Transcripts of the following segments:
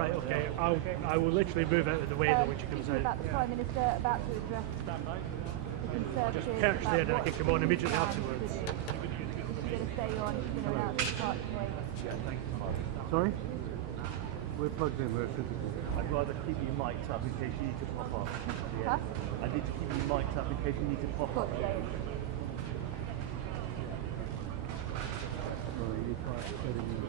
right, okay. I will literally move out of the way though when she comes out. About the Prime Minister about to address the Conservatives. Just perch there and I can come on immediately afterwards. You're going to stay on, you're going to announce the part today. Sorry? We're plugged in, we're physical. I'd rather keep you mic'd up in case you need to pop up. Huh? I need to keep you mic'd up in case you need to pop up. You try setting in.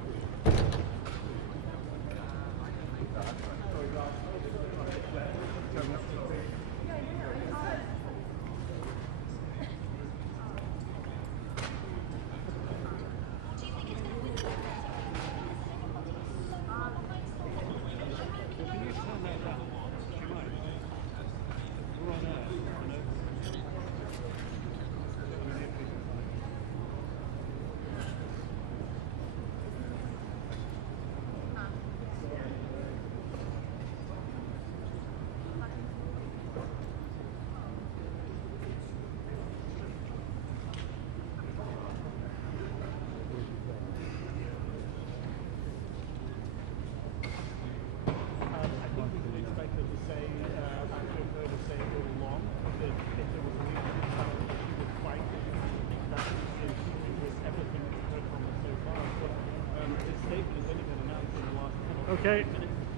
Okay,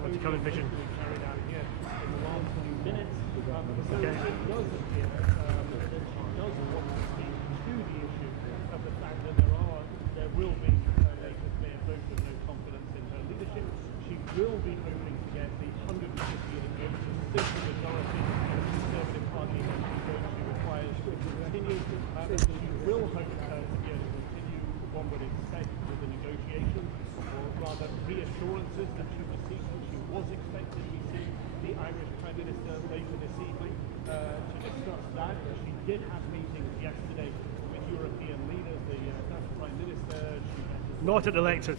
what's your coming vision? Okay. There will be a clear vote of no confidence in her leadership. She will be hoping to get the 150 votes, a simple majority of the Conservative Party that she's going to require to continue. She will hope to be able to continue, one would expect, with the negotiations, or rather reassurances that she was seeking. She was expected to see the Irish Prime Minister later this evening to discuss that. She did have meetings yesterday with European leaders, the Dutch Prime Minister. Not at the lectern.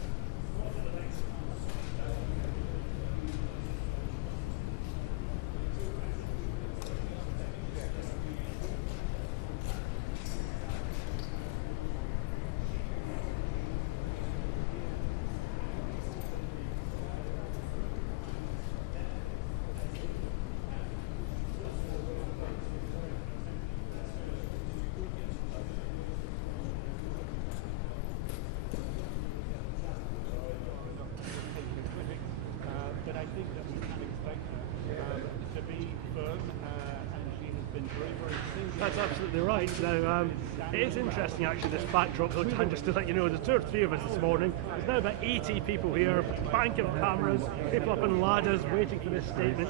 But I think that we can expect her to be firm, and she has been very, very singular. That's absolutely right. Now, it is interesting actually, this backdrop, though, Dan, just to let you know, there's 2 or 3 of us this morning. There's now about 80 people here, a bank of cameras, people up on ladders waiting for this statement.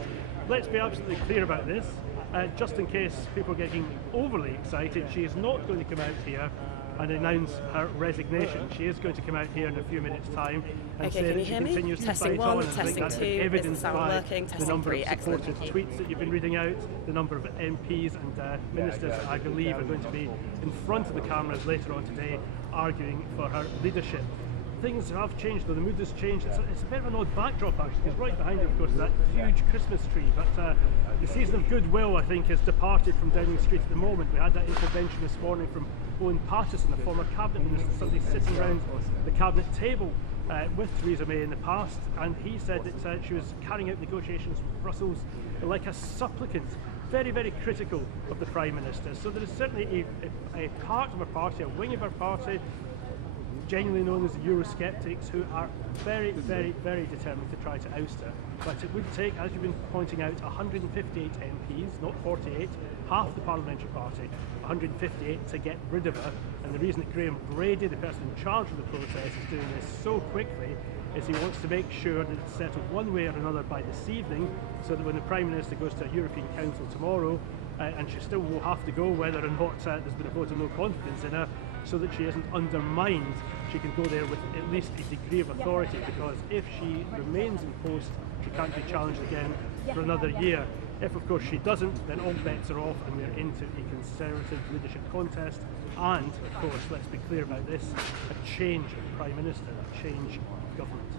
Let's be absolutely clear about this. Just in case people are getting overly excited, she is not going to come out here and announce her resignation. She is going to come out here in a few minutes' time and say that she continues to fight on, and I think that's evidenced by the number of supportive tweets that you've been reading out, the number of MPs and ministers that I believe are going to be in front of the cameras later on today arguing for her leadership. Things have changed though, the mood has changed. It's a bit of an odd backdrop actually, because right behind her of course is that huge Christmas tree, but the season of goodwill I think has departed from Downing Street at the moment. We had that intervention this morning from Owen Pattison, a former cabinet minister, somebody sitting around the cabinet table with Theresa May in the past, and he said that she was carrying out negotiations with Brussels like a supplicant, very, very critical of the Prime Minister. So there is certainly a part of her party, a wing of her party, genuinely known as the Eurosceptics, who are very, very, very determined to try to oust her. But it would take, as you've been pointing out, 158 MPs, not 48, half the parliamentary party, 158 to get rid of her. And the reason that Graham Brady, the person in charge of the process, is doing this so quickly is he wants to make sure that it's settled one way or another by this evening, so that when the Prime Minister goes to a European Council tomorrow, and she still will have to go whether or not there's been a vote of no confidence in her, so that she isn't undermined, she can go there with at least a degree of authority, because if she remains in post, she can't be challenged again for another year. If of course she doesn't, then all bets are off and we're into a Conservative leadership contest, and of course, let's be clear about this, a change of Prime Minister, a change of government.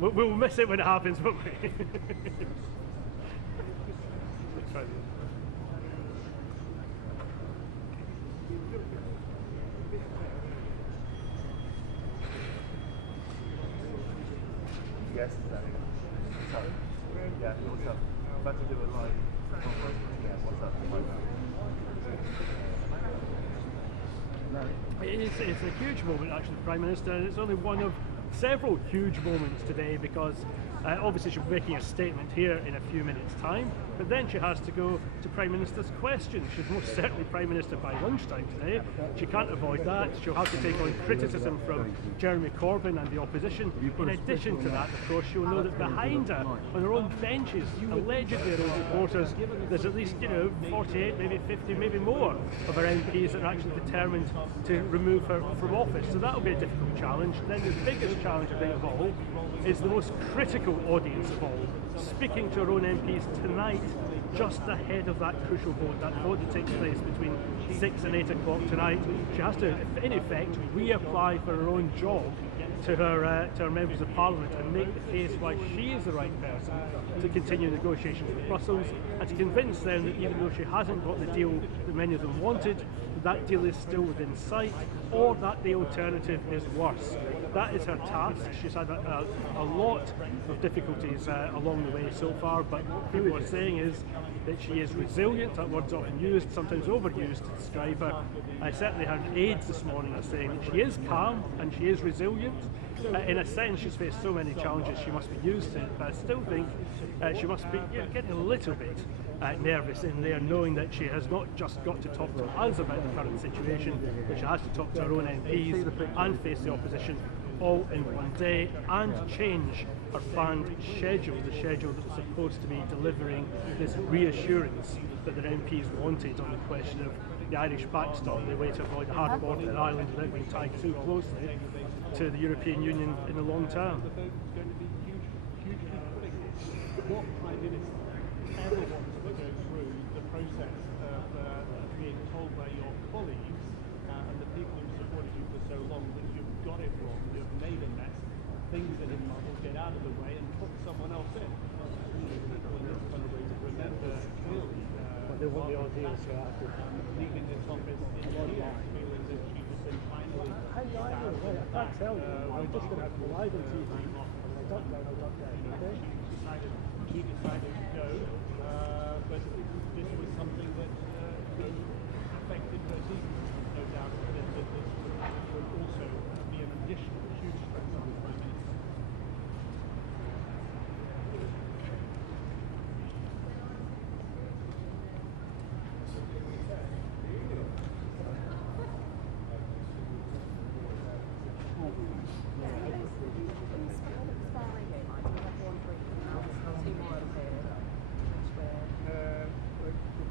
we'll miss it when it happens, won't we? Yes, sorry. Yeah, what's up? About to do a live. Yeah, what's up? It's a huge moment, actually, the Prime Minister, and it's only one of several huge moments today because obviously she'll be making a statement here in a few minutes' time, but then she has to go to Prime Minister's questions. She's most certainly Prime Minister by lunchtime today. She can't avoid that. She'll have to take on criticism from Jeremy Corbyn and the opposition. In addition to that, of course, she'll know that behind her, on her own benches, allegedly her own reporters, there's at least 48, maybe 50, maybe more of her MPs that are actually determined to remove her from office. So that'll be a difficult challenge. Then the biggest challenge, I think, of all is the most critical audience of all, speaking to her own MPs tonight, just ahead of that crucial vote, that vote that takes place between 6 and 8 o'clock tonight. She has to, in effect, reapply for her own job to her members of Parliament and make the case why she is the right person to continue negotiations with Brussels and to convince them that even though she hasn't got the deal that many of them wanted, that deal is still within sight, or that the alternative is worse. That is her task. She's had a lot of difficulties along the way so far, but what people are saying is that she is resilient. That word's often used, sometimes overused to describe her. Certainly her aides this morning are saying that she is calm and she is resilient. In a sense, she's faced so many challenges, she must be used to it, but I still think she must be getting a little bit nervous in there, knowing that she has not just got to talk to us about the current situation, but she has to talk to her own MPs and face the opposition all in one day and change her planned schedule, the schedule that was supposed to be delivering this reassurance that their MPs wanted on the question of the Irish backstop, the way to avoid a hard border in Ireland without being tied too closely to the European Union in the long term. The vote is going to be hugely critical. What Prime Minister ever wants to go through the process of being told by your colleagues and the people who supported you for so long that you've got it wrong, you've made a mess, things that are muddled, get out of the way and put someone else in. Remember clearly They want the audience leaving this office in tears, feeling that she was then finally I can't tell you. I'm just going to have to live on TV. I duck down, okay? She decided to go, but this was something that affected her deeply, no doubt. That this would also be an additional huge stress on the Prime Minister.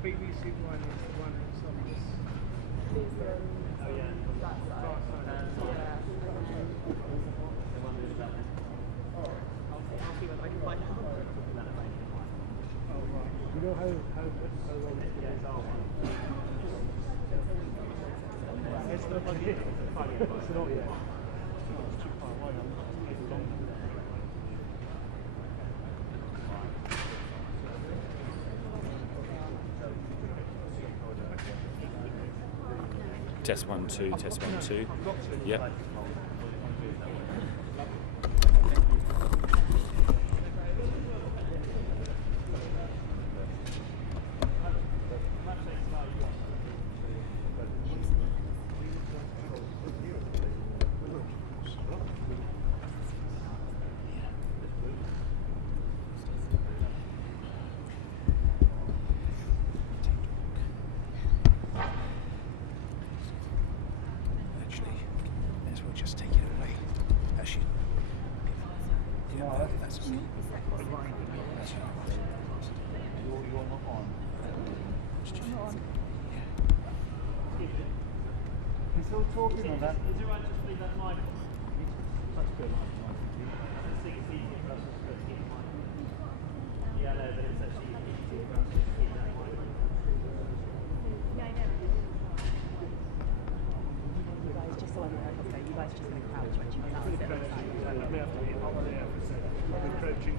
The BBC one is the one that's on this. You know how long it is? It's not yet. It's not yet. It's too far away. I'm long. Test 1 2, test 1 2. Yep. He's still talking on that. Is it right just to leave that mic on? That's good. I just think it's easier for us to keep the mic on. Yeah, no, but it's actually easier for us to keep that mic on. No, no. You guys just so I know, okay, you guys otherwise it's just going to crouch when she comes out. Pretty crouchy. I may have to be up there. Good crouching.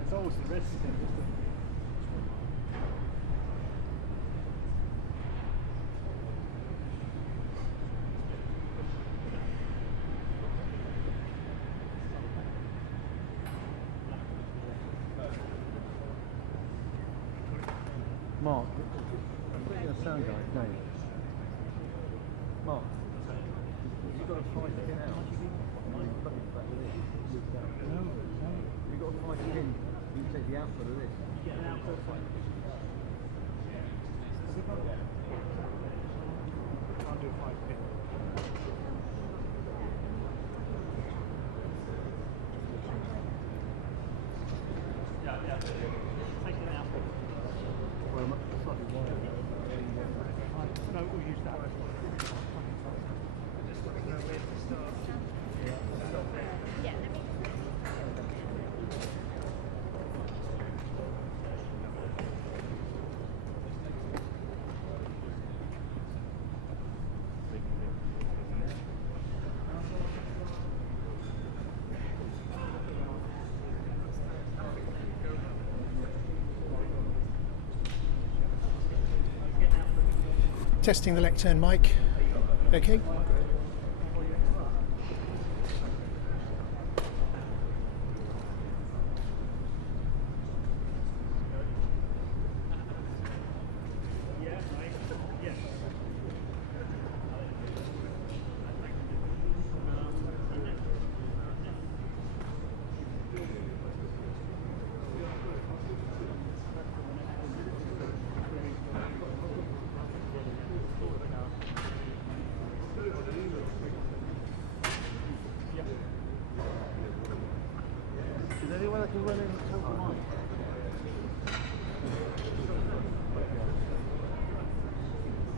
It's always the risk. Mark, put your sound guy, Dave. Mark, you've got to fight it out. No, you've got to fight it in. You take the output of this. Can't do 5 pin. Well, slightly wider. No, we'll use that. Just want to know where to start. Yeah, let me Testing the lectern mic. Okay. Is there anyone that can run in and talk the mic?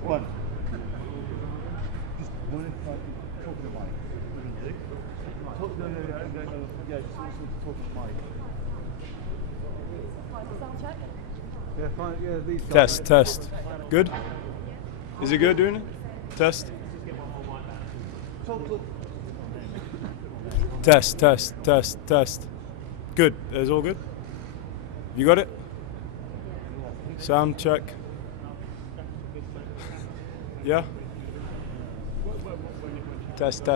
One. Just one in front, talk to the mic. What do you do? Talk, no, yeah, just listen to talk to the mic. sound check. Yeah, fine, yeah, these guys. Test. Good? Is it good doing it? Test. Test. Good. Is all good? You got it? Sound check. Yeah? Test.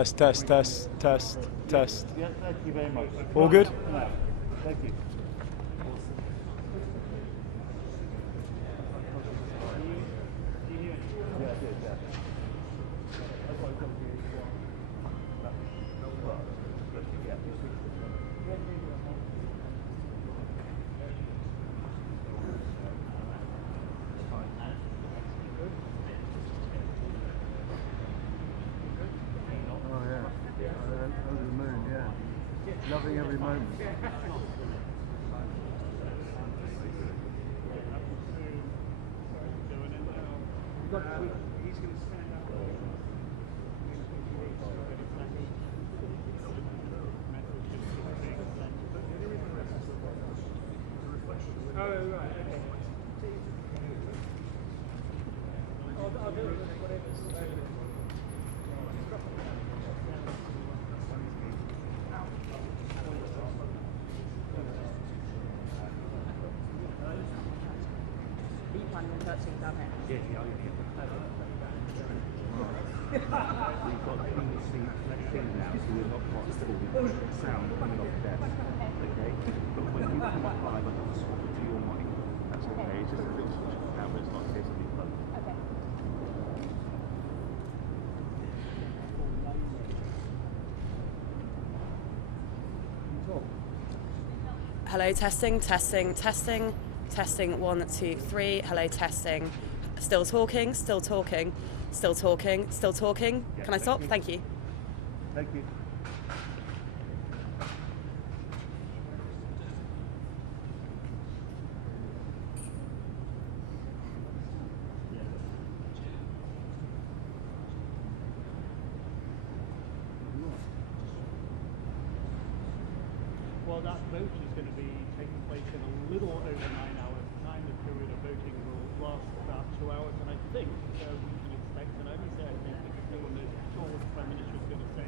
Yeah, thank you very much. All good? Yeah, thank you. Yeah, I did, yeah. Oh yeah, over the moon, yeah. Loving every moment. Are you planning on touching down here? We've got clean seat, let's see now, so we're not quite full sound coming off the desk. Okay? But when you come up live, I can swap it to your mic. That's okay. It's just a little switch now, but it's not here to be plugged. Okay. Hello, testing. 1, 2, 3. Hello, testing. Still talking. Can I stop? Thank you. Thank you. Well, that vote is going to be taking place in a little over 9 hours' time. The period of voting will last about 2 hours, and I think we can expect, and I only say I think because no one knows at all what the Prime Minister is going to say,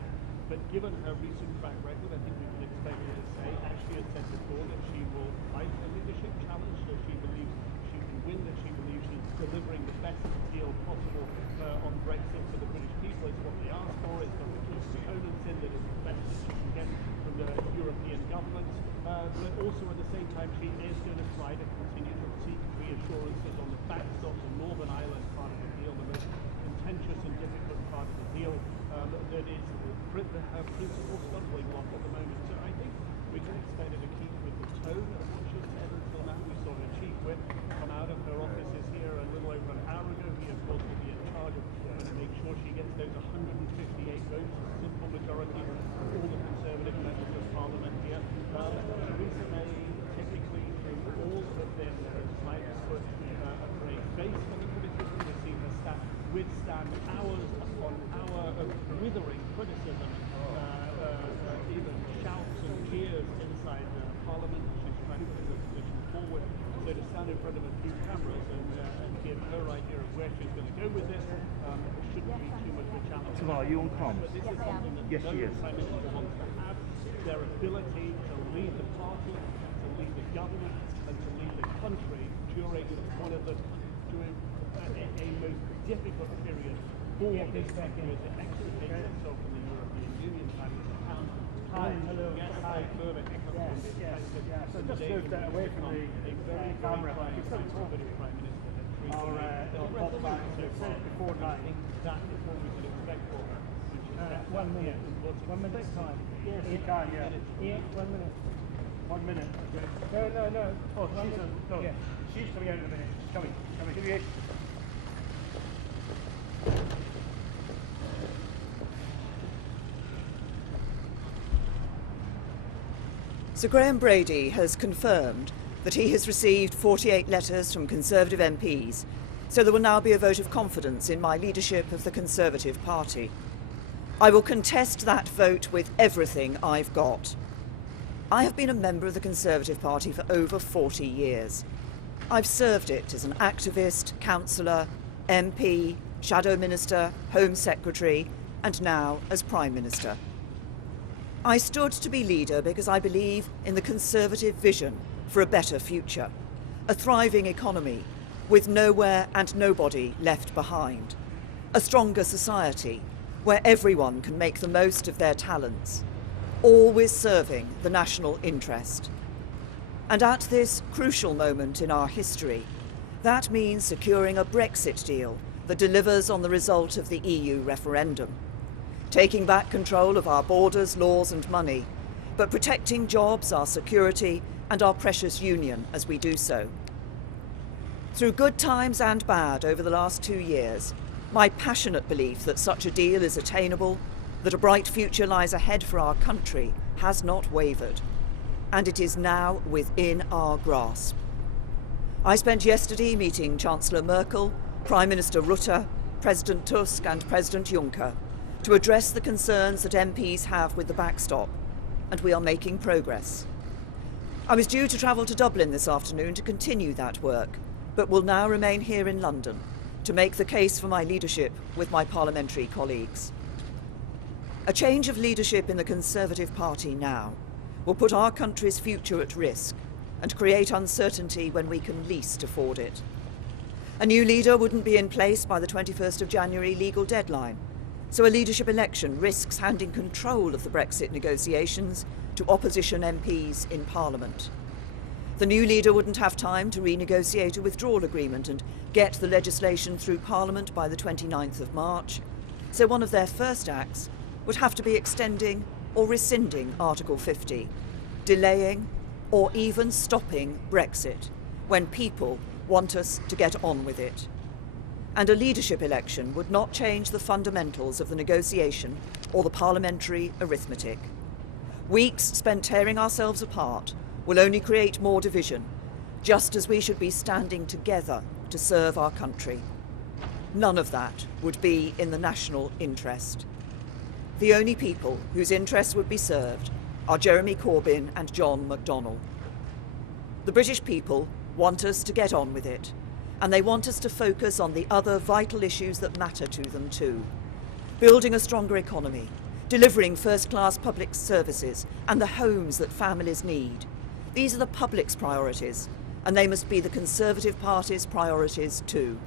but given her recent track record, I think we can expect her to say, as she has said before, that she will fight a leadership challenge, so she believes she can win, that she believes she's delivering the best deal possible on Brexit for the British people. It's what they asked for, it's got the key components in that is the best that she can get from the European government, but also at the same time she is going to try to continue to seek reassurances on the backstop, the Northern Ireland part of the deal, the most contentious and difficult part of the deal, that is her principal stumbling block at the moment. So I think we can expect her to keep with the tone of what she's said until now. We saw her chief whip come out of her offices here a little over an hour ago. He, of course, will be in charge of trying to make sure she gets those 158 votes, a simple majority of all the Conservative members of Parliament here. Theresa May, typically through all of this, has tried to put a brave face on the criticism. We've seen her withstand hours upon hour of withering criticism, even shouts and jeers inside Parliament. She's trying to put her position forward. So to stand in front of a few cameras and give her idea of where she's going to go with this shouldn't be too much of a challenge. So are you on comms? But this is something that Yes, she is. the Prime Minister wants to have, their ability to lead the party, to lead the government, and to lead the country during one of the a most difficult period for this country as it extricates itself from the European Union. So just moved that away from the camera. Conservative Prime Minister that Theresa May has resolute before 9. I think that is what we can expect for her. 1 minute. 1 minute time. Yes, you can, yeah. 1 minute. 1 minute. Okay. No. Oh, she's coming out in a minute. Coming. Give me 8. Sir Graham Brady has confirmed that he has received 48 letters from Conservative MPs, so there will now be a vote of confidence in my leadership of the Conservative Party. I will contest that vote with everything I've got. I have been a member of the Conservative Party for over 40 years. I've served it as an activist, councillor, MP, Shadow Minister, Home Secretary, and now as Prime Minister. I stood to be leader because I believe in the Conservative vision for a better future, a thriving economy with nowhere and nobody left behind, a stronger society where everyone can make the most of their talents, always serving the national interest. And at this crucial moment in our history, that means securing a Brexit deal that delivers on the result of the EU referendum, taking back control of our borders, laws and money, but protecting jobs, our security and our precious union as we do so. Through good times and bad over the last 2 years, my passionate belief that such a deal is attainable, that a bright future lies ahead for our country, has not wavered, and it is now within our grasp. I spent yesterday meeting Chancellor Merkel, Prime Minister Rutte, President Tusk and President Juncker to address the concerns that MPs have with the backstop, and we are making progress. I was due to travel to Dublin this afternoon to continue that work, but will now remain here in London to make the case for my leadership with my parliamentary colleagues. A change of leadership in the Conservative Party now will put our country's future at risk and create uncertainty when we can least afford it. A new leader wouldn't be in place by the 21st of January legal deadline, so a leadership election risks handing control of the Brexit negotiations to opposition MPs in Parliament. The new leader wouldn't have time to renegotiate a withdrawal agreement and get the legislation through Parliament by the 29th of March, so one of their first acts would have to be extending or rescinding Article 50, delaying or even stopping Brexit when people want us to get on with it. And a leadership election would not change the fundamentals of the negotiation or the parliamentary arithmetic. Weeks spent tearing ourselves apart will only create more division, just as we should be standing together to serve our country. None of that would be in the national interest. The only people whose interests would be served are Jeremy Corbyn and John McDonnell. The British people want us to get on with it, and they want us to focus on the other vital issues that matter to them too. Building a stronger economy, delivering first-class public services and the homes that families need. These are the public's priorities, and they must be the Conservative Party's priorities too.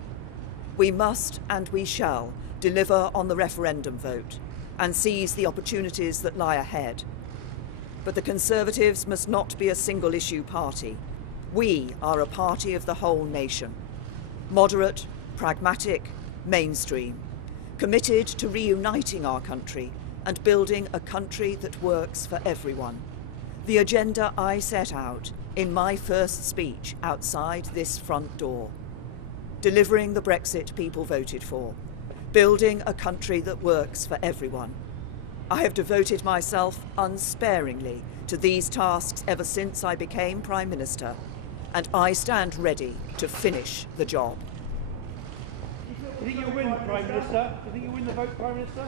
We must and we shall deliver on the referendum vote and seize the opportunities that lie ahead. But the Conservatives must not be a single-issue party. We are a party of the whole nation. Moderate, pragmatic, mainstream, committed to reuniting our country and building a country that works for everyone. The agenda I set out in my first speech outside this front door. Delivering the Brexit people voted for. Building a country that works for everyone. I have devoted myself unsparingly to these tasks ever since I became Prime Minister, and I stand ready to finish the job. Do you think you'll win, Prime Minister? Do you think you'll win the vote, Prime Minister?